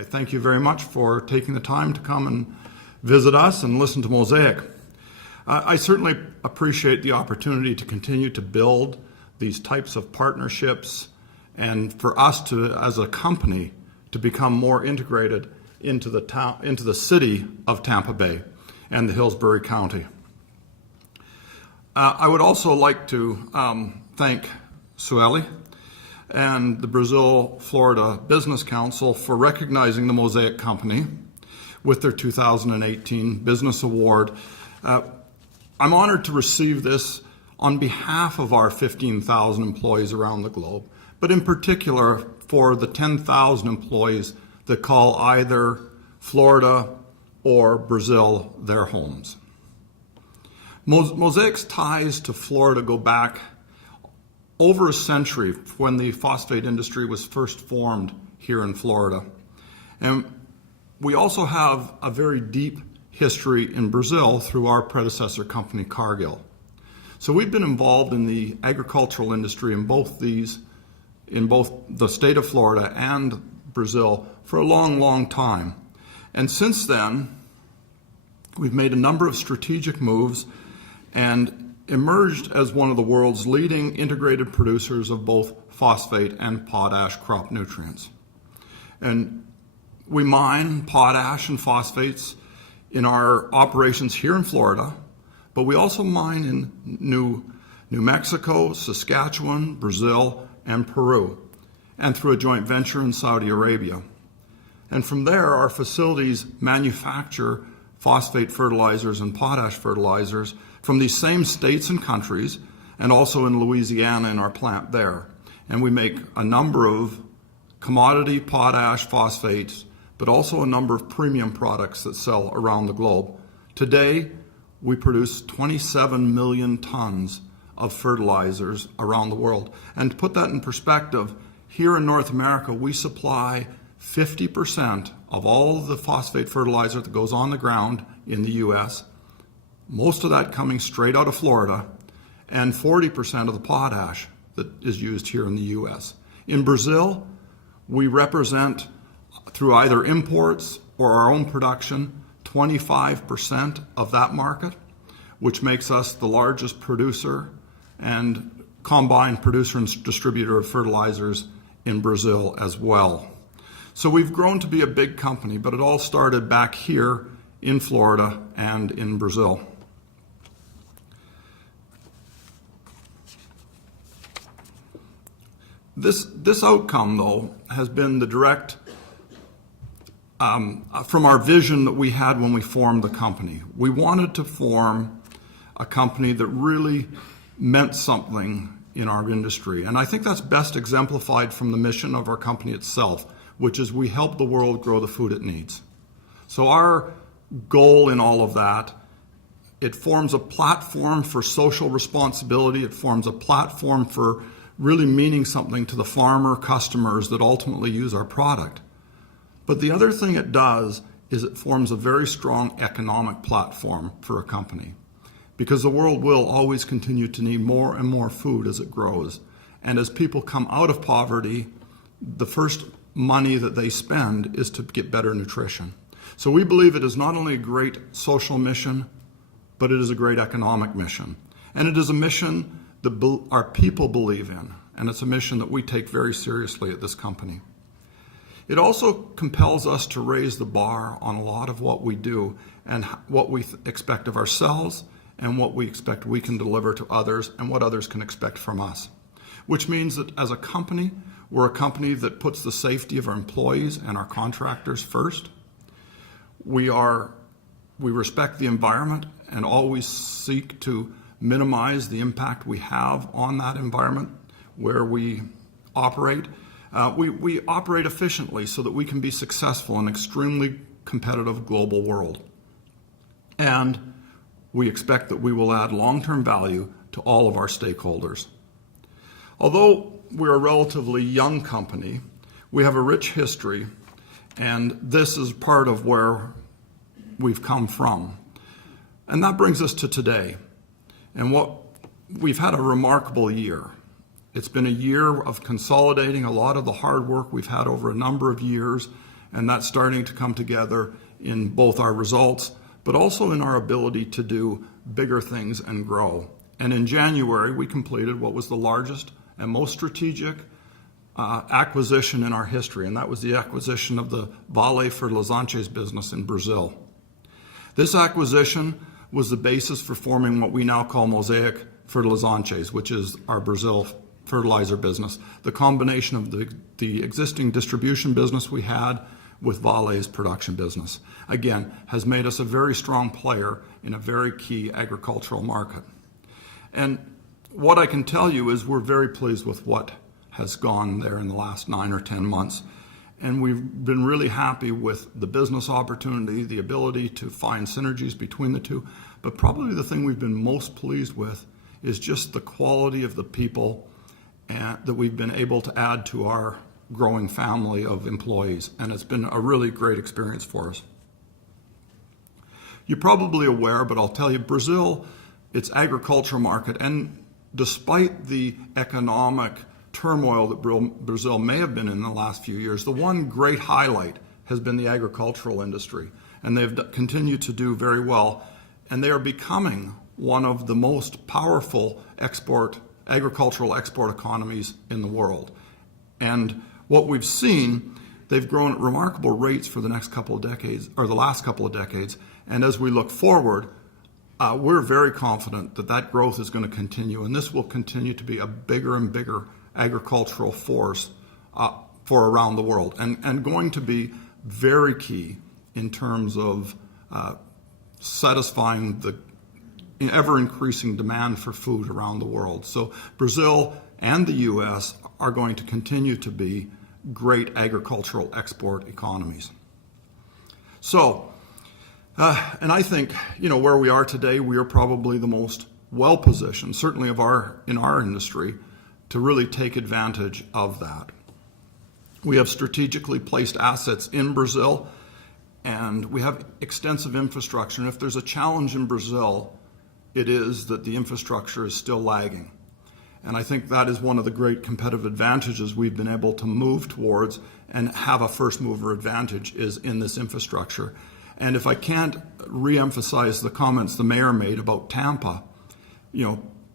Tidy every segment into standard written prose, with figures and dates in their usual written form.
I thank you very much for taking the time to come and visit us and listen to Mosaic. I certainly appreciate the opportunity to continue to build these types of partnerships and for us to, as a company, to become more integrated into the city of Tampa Bay and the Hillsborough County. I would also like to thank Sueli and the Brazil, Florida Business Council for recognizing the Mosaic Company with their 2018 Business Award. I'm honored to receive this on behalf of our 15,000 employees around the globe, but in particular for the 10,000 employees that call either Florida or Brazil their homes. Mosaic's ties to Florida go back over a century when the phosphate industry was first formed here in Florida. And we also have a very deep history in Brazil through our predecessor company, Cargill. So we've been involved in the agricultural industry in both the state of Florida and Brazil for a long, long time. And since then, we've made a number of strategic moves and emerged as one of the world's leading integrated producers of both phosphate and potash crop nutrients. And we mine potash and phosphates in our operations here in Florida, but we also mine in New Mexico, Saskatchewan, Brazil, and Peru, and through a joint venture in Saudi Arabia. And from there, our facilities manufacture phosphate fertilizers and potash fertilizers from these same states and countries, and also in Louisiana in our plant there. And we make a number of commodity potash phosphates, but also a number of premium products that sell around the globe. Today, we produce 27 million tons of fertilizers around the world. And to put that in perspective, here in North America, we supply 50% of all of the phosphate fertilizer that goes on the ground in the U.S., most of that coming straight out of Florida, and 40% of the potash that is used here in the U.S. In Brazil, we represent, through either imports or our own production, 25% of that market, which makes us the largest producer and combined producer and distributor of fertilizers in Brazil as well. So we've grown to be a big company, but it all started back here in Florida and in Brazil. This outcome, though, has been the direct from our vision that we had when we formed the company. We wanted to form a company that really meant something in our industry. And I think that's best exemplified from the mission of our company itself, which is we help the world grow the food it needs. So our goal in all of that, it forms a platform for social responsibility. It forms a platform for really meaning something to the farmer customers that ultimately use our product. But the other thing it does is it forms a very strong economic platform for a company, because the world will always continue to need more and more food as it grows. And as people come out of poverty, the first money that they spend is to get better nutrition. So we believe it is not only a great social mission, but it is a great economic mission. And it is a mission that our people believe in, and it's a mission that we take very seriously at this company. It also compels us to raise the bar on a lot of what we do and what we expect of ourselves and what we expect we can deliver to others and what others can expect from us. Which means that as a company, we're a company that puts the safety of our employees and our contractors first. We respect the environment and always seek to minimize the impact we have on that environment where we operate. We operate efficiently so that we can be successful in an extremely competitive global world. And we expect that we will add long-term value to all of our stakeholders. Although we're a relatively young company, we have a rich history, and this is part of where we've come from. And that brings us to today. And we've had a remarkable year. It's been a year of consolidating a lot of the hard work we've had over a number of years And that's starting to come together in both our results, but also in our ability to do bigger things and grow. And in January, we completed what was the largest and most strategic acquisition in our history, and that was the acquisition of the Vale Fertilizantes business in Brazil. This acquisition was the basis for forming what we now call Mosaic Fertilizantes, which is our Brazil fertilizer business. The combination of the existing distribution business we had with Vale's production business, again, has made us a very strong player in a very key agricultural market. And what I can tell you is we're very pleased with what has gone there in the last 9 or 10 months. And we've been really happy with the business opportunity, the ability to find synergies between the two. But probably the thing we've been most pleased with is just the quality of the people that we've been able to add to our growing family of employees. And it's been a really great experience for us. You're probably aware, but I'll tell you, Brazil, its agricultural market, and despite the economic turmoil that Brazil may have been in the last few years, the one great highlight has been the agricultural industry. And they've continued to do very well. And they are becoming one of the most powerful agricultural export economies in the world. And what we've seen, they've grown at remarkable rates for the next couple of decades, or the last couple of decades. And as we look forward, we're very confident that that growth is going to continue. And this will continue to be a bigger and bigger agricultural force for around the world, and going to be very key in terms of satisfying the ever-increasing demand for food around the world. So Brazil and the U.S. are going to continue to be great agricultural export economies. So, and I think, where we are today, we are probably the most well-positioned, certainly in our industry, to really take advantage of that. We have strategically placed assets in Brazil, and we have extensive infrastructure. And if there's a challenge in Brazil, it is that the infrastructure is still lagging. And I think that is one of the great competitive advantages we've been able to move towards and have a first mover advantage is in this infrastructure. And if I can't re-emphasize the comments the mayor made about Tampa,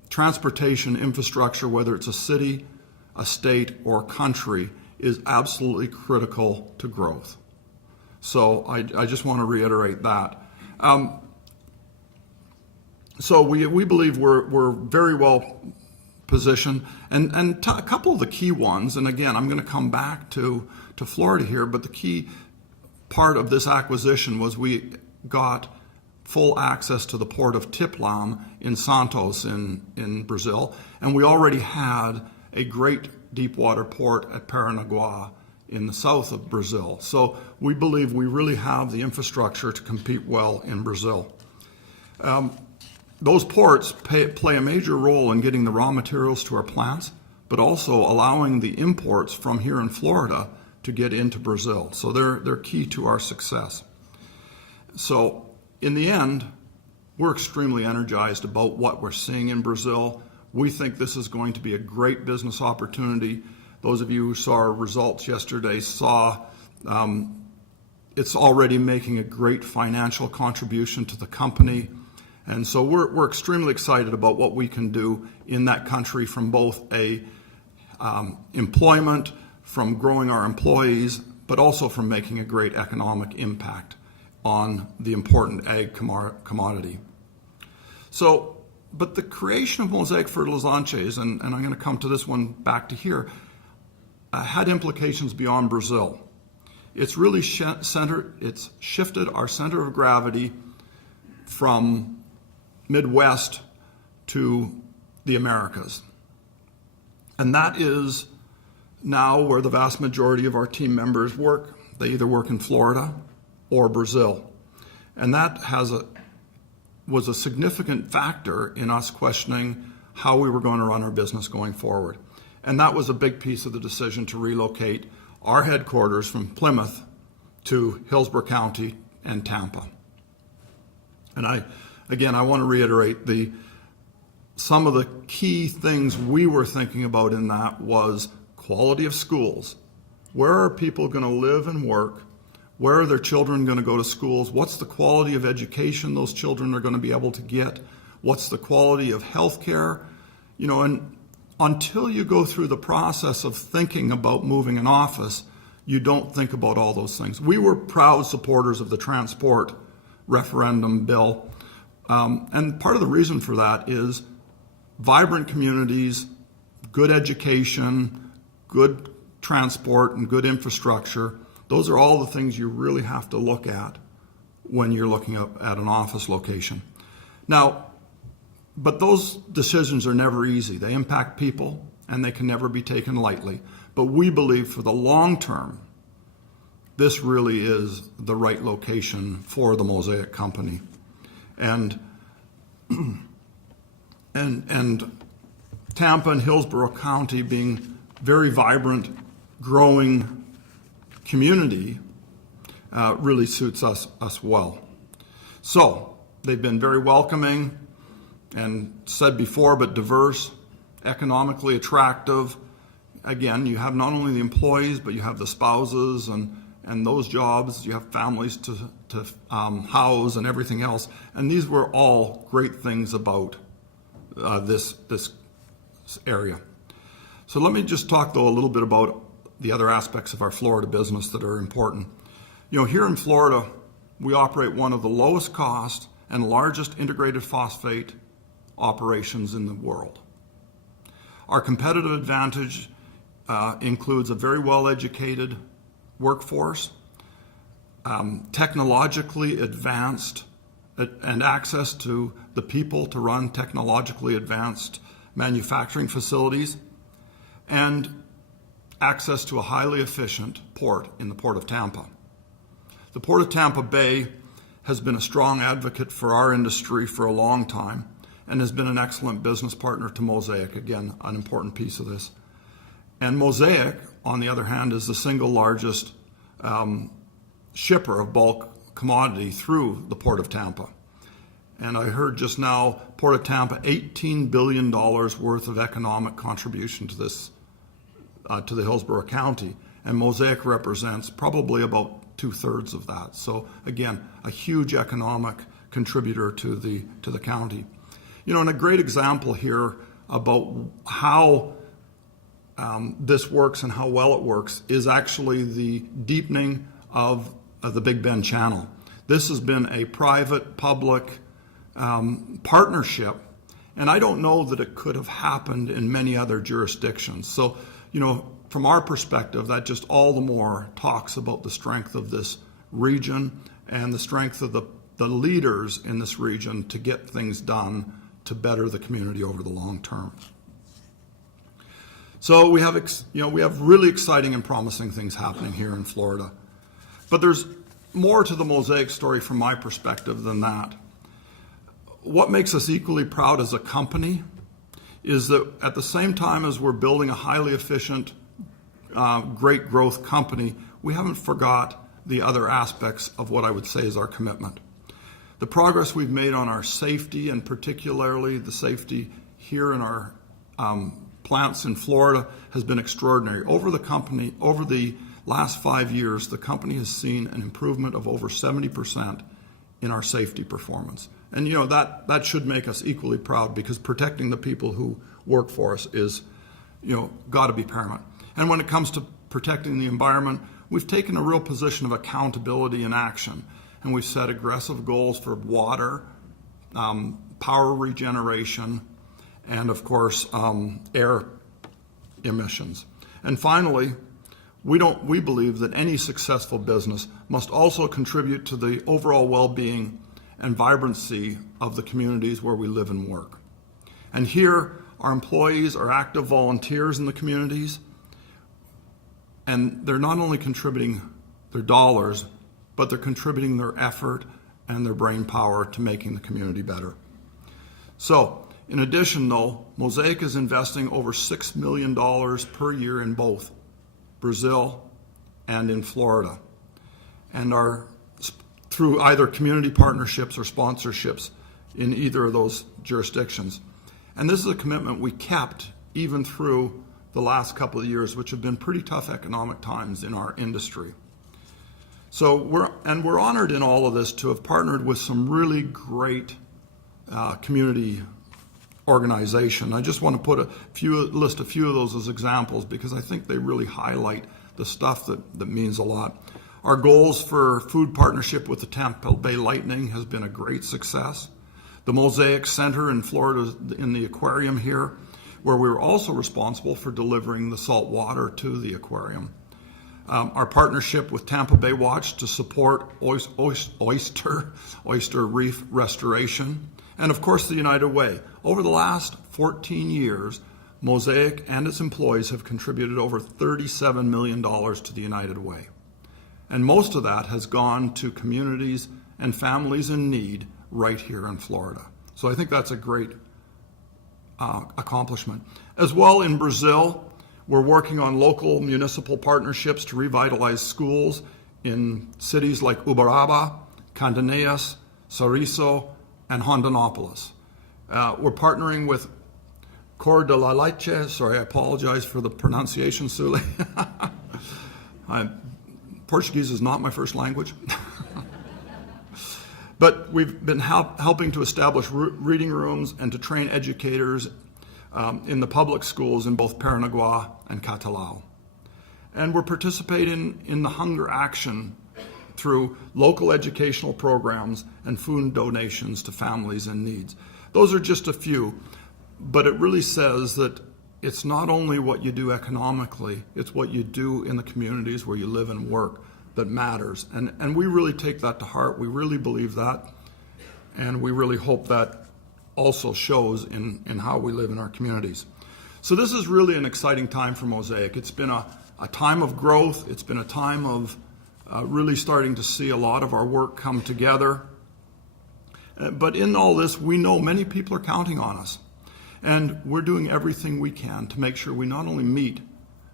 transportation infrastructure, whether it's a city, a state, or a country, is absolutely critical to growth. So I just want to reiterate that. So we believe we're very well positioned. And a couple of the key ones, and again, I'm going to come back to Florida here, but the key part of this acquisition was we got full access to the port of Tiplam in Santos in Brazil, and we already had a great deep water port at Paranaguá in the south of Brazil. So we believe we really have the infrastructure to compete well in Brazil. Those ports play a major role in getting the raw materials to our plants, but also allowing the imports from here in Florida to get into Brazil. So they're key to our success. So in the end, we're extremely energized about what we're seeing in Brazil. We think this is going to be a great business opportunity. Those of you who saw our results yesterday saw it's already making a great financial contribution to the company. And so we're extremely excited about what we can do in that country from both employment, from growing our employees, but also from making a great economic impact on the important ag commodity. So, but the creation of Mosaic Fertilizantes, and I'm going to come to this one back to here, had implications beyond Brazil. It's really shifted our center of gravity from Midwest to the Americas. And that is now where the vast majority of our team members work. They either work in Florida or Brazil. And that was a significant factor in us questioning how we were going to run our business going forward. And that was a big piece of the decision to relocate our headquarters from Plymouth to Hillsborough County and Tampa. And I want to reiterate some of the key things we were thinking about in that was quality of schools. Where are people going to live and work? Where are their children going to go to schools? What's the quality of education those children are going to be able to get? What's the quality of health care? And until you go through the process of thinking about moving an office, you don't think about all those things. We were proud supporters of the transport referendum bill. And part of the reason for that is vibrant communities, good education, good transport, and good infrastructure. Those are all the things you really have to look at when you're looking at an office location. Now, but those decisions are never easy. They impact people, and they can never be taken lightly. But we believe for the long term, this really is the right location for the Mosaic Company. And Tampa and Hillsborough County being very vibrant, growing community really suits us well. So they've been very welcoming and said before, but diverse, economically attractive. Again, you have not only the employees, but you have the spouses and those jobs. You have families to house and everything else. And these were all great things about this area. So let me just talk, though, a little bit about the other aspects of our Florida business that are important. Here in Florida, we operate one of the lowest cost and largest integrated phosphate operations in the world. Our competitive advantage includes a very well-educated workforce, technologically advanced, and access to the people to run technologically advanced manufacturing facilities, and access to a highly efficient port in the Port of Tampa. The Port of Tampa Bay has been a strong advocate for our industry for a long time and has been an excellent business partner to Mosaic, again, an important piece of this. And Mosaic, on the other hand, is the single largest shipper of bulk commodity through the Port of Tampa. And I heard just now, Port of Tampa, $18 billion worth of economic contribution to this, to the Hillsborough County, and Mosaic represents probably about 2/3 of that. So again, a huge economic contributor to the county. And a great example here about how this works and how well it works is actually the deepening of the Big Bend Channel. This has been a private-public partnership, and I don't know that it could have happened in many other jurisdictions. So, from our perspective, that just all the more talks about the strength of this region and the strength of the leaders in this region to get things done to better the community over the long term. So we have really exciting and promising things happening here in Florida. But there's more to the Mosaic story from my perspective than that. What makes us equally proud as a company is that at the same time as we're building a highly efficient, great growth company, we haven't forgot the other aspects of what I would say is our commitment. The progress we've made on our safety, and particularly the safety here in our plants in Florida, has been extraordinary. Over the last 5 years, the company has seen an improvement of over 70% in our safety performance. And that should make us equally proud, because protecting the people who work for us is got to be paramount. And when it comes to protecting the environment, we've taken a real position of accountability and action, and we've set aggressive goals for water, power regeneration, and of course air emissions. And finally, we believe that any successful business must also contribute to the overall well-being and vibrancy of the communities where we live and work. And here, our employees are active volunteers in the communities, and they're not only contributing their dollars, but they're contributing their effort and their brain power to making the community better. So, in addition, though, Mosaic is investing over $6 million per year in both Brazil and in Florida, and are through either community partnerships or sponsorships in either of those jurisdictions. And this is a commitment we kept even through the last couple of years, which have been pretty tough economic times in our industry. So we're honored in all of this to have partnered with some really great community organization. I just want to list a few of those as examples because I think they really highlight the stuff that means a lot. Our goals for food partnership with the Tampa Bay Lightning has been a great success. The Mosaic Center in Florida, in the aquarium here, where we were also responsible for delivering the salt water to the aquarium. Our partnership with Tampa Bay Watch to support oyster reef restoration. And of course, the United Way. Over the last 14 years, Mosaic and its employees have contributed over $37 million to the United Way. And most of that has gone to communities and families in need right here in Florida. So I think that's a great accomplishment. As well, in Brazil, we're working on local municipal partnerships to revitalize schools in cities like Uberaba, Candeias, Sorriso, and Rondonópolis. We're partnering with Cor de la Leche. Sorry, I apologize for the pronunciation, Suli. Portuguese is not my first language. But we've been helping to establish reading rooms and to train educators in the public schools in both Paranaguá and Catalão. And we're participating in the hunger action through local educational programs and food donations to families in need. Those are just a few, but it really says that it's not only what you do economically, it's what you do in the communities where you live and work that matters. And we really take that to heart. We really believe that, and we really hope that also shows in how we live in our communities. So this is really an exciting time for Mosaic. It's been a time of growth. It's been a time of really starting to see a lot of our work come together. But in all this, we know many people are counting on us. And we're doing everything we can to make sure we not only meet,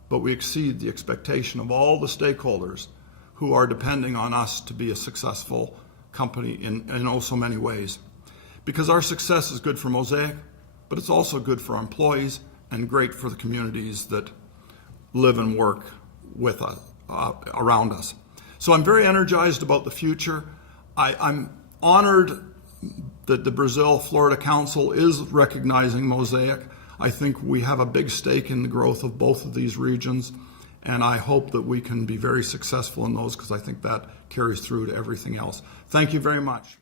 but we exceed the expectation of all the stakeholders who are depending on us to be a successful company in oh so many ways. Because our success is good for Mosaic, but it's also good for our employees and great for the communities that live and work with us, around us. So I'm very energized about the future. I'm honored that the Brazil-Florida Council is recognizing Mosaic. I think we have a big stake in the growth of both of these regions, and I hope that we can be very successful in those because I think that carries through to everything else. Thank you very much.